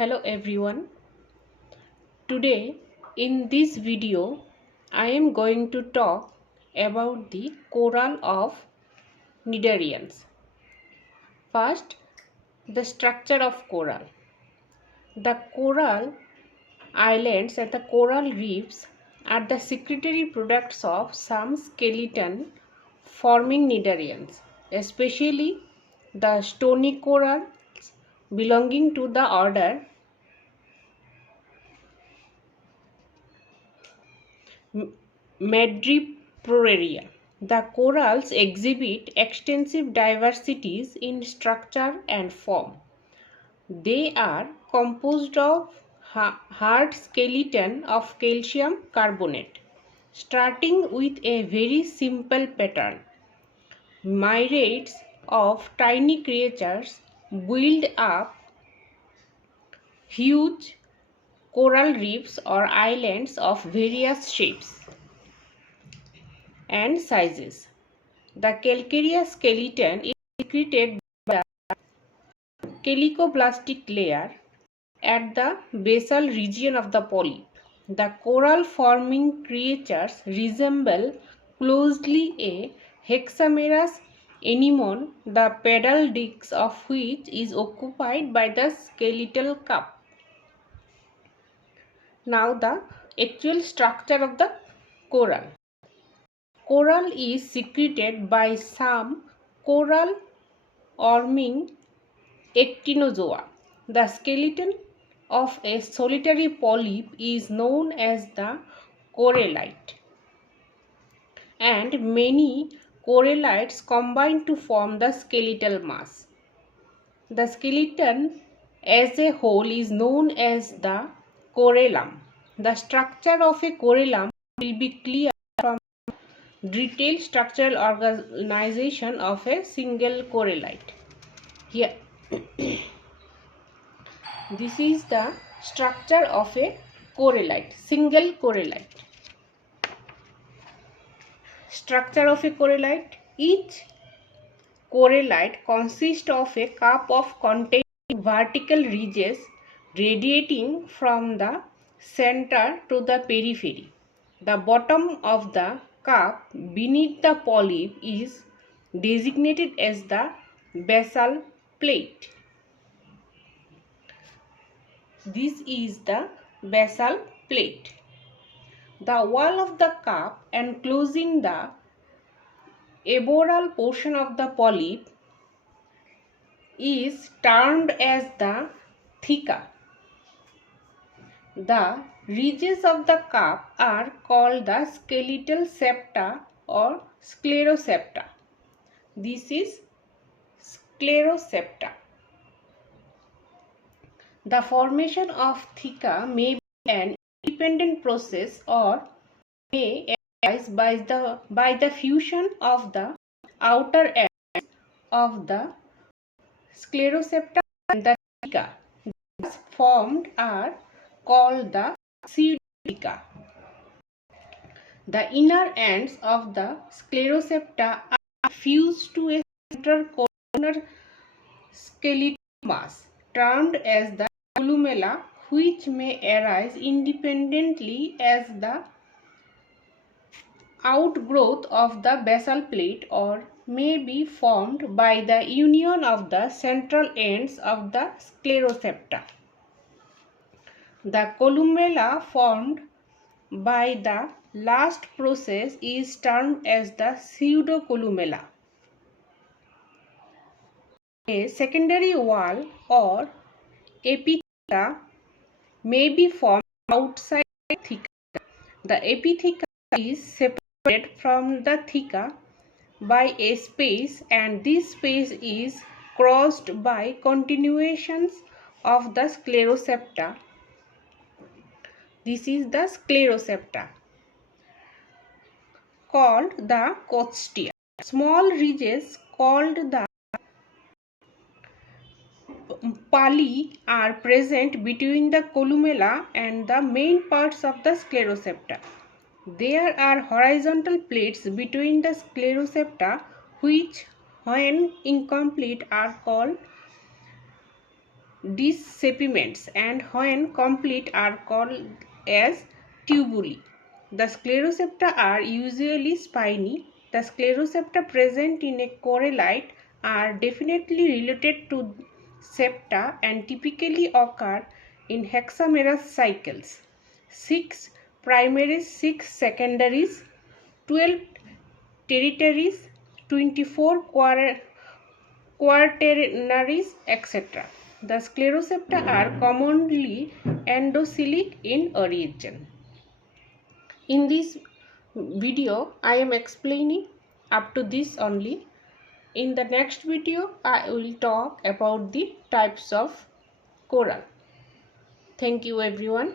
Hello everyone. Today in this video I am going to talk about the coral of Cnidarians. First, the structure of coral. The coral islands and the coral reefs are the secretory products of some skeleton forming Cnidarians, especially the stony corals belonging to the order Madreporaria. The corals exhibit extensive diversities in structure and form. They are composed of hard skeleton of calcium carbonate, starting with a very simple pattern. Myriads of tiny creatures build up huge coral reefs or islands of various shapes and sizes. The calcareous skeleton is secreted by the chelicoblastic layer at the basal region of the polyp. The coral forming creatures resemble closely a hexamerous anemone, the pedal disc of which is occupied by the skeletal cup. Now the actual structure of the coral. Coral is secreted by some coral forming actinozoa. The skeleton of a solitary polyp is known as the corallite, and many corallites combine to form the skeletal mass. The skeleton as a whole is known as the corallum. The structure of a corallum will be clear from detailed structural organization of a single corallite. Here, this is the structure of a corallite, single corallite. Structure of a corallite. Each corallite consists of a cup of containing vertical ridges radiating from the center to the periphery. The bottom of the cup beneath the polyp is designated as the basal plate. This is the basal plate. The wall of the cup enclosing the aboral portion of the polyp is termed as the theca. The ridges of the cup are called the skeletal septa or sclerosepta. This is sclerosepta. The formation of theca may be an independent process or may arise by the fusion of the outer edge of the sclerosepta and the theca. Thus formed are called the pseudotheca. The inner ends of the sclerosepta are fused to a central columnar skeletal mass termed as the columella, which may arise independently as the outgrowth of the basal plate or may be formed by the union of the central ends of the sclerosepta. The columella formed by the last process is termed as the pseudocolumella. A secondary wall or epitheca may be formed outside the theca. The epitheca is separated from the theca by a space, and this space is crossed by continuations of the sclerosepta. This is the sclerosepta called the costia. Small ridges called the palli are present between the columella and the main parts of the sclerosepta. There are horizontal plates between the sclerosepta which, when incomplete, are called dissepiments and when complete are called as tubuli. The sclerosepta are usually spiny. The sclerosepta present in a corallite are definitely related to septa and typically occur in hexamerous cycles. 6 primaries, 6 secondaries, 12 territories, 24 quaternaries, etc. The sclerosepta are commonly endocoelic in origin. In this video, I am explaining up to this only. In the next video, I will talk about the types of coral. Thank you everyone.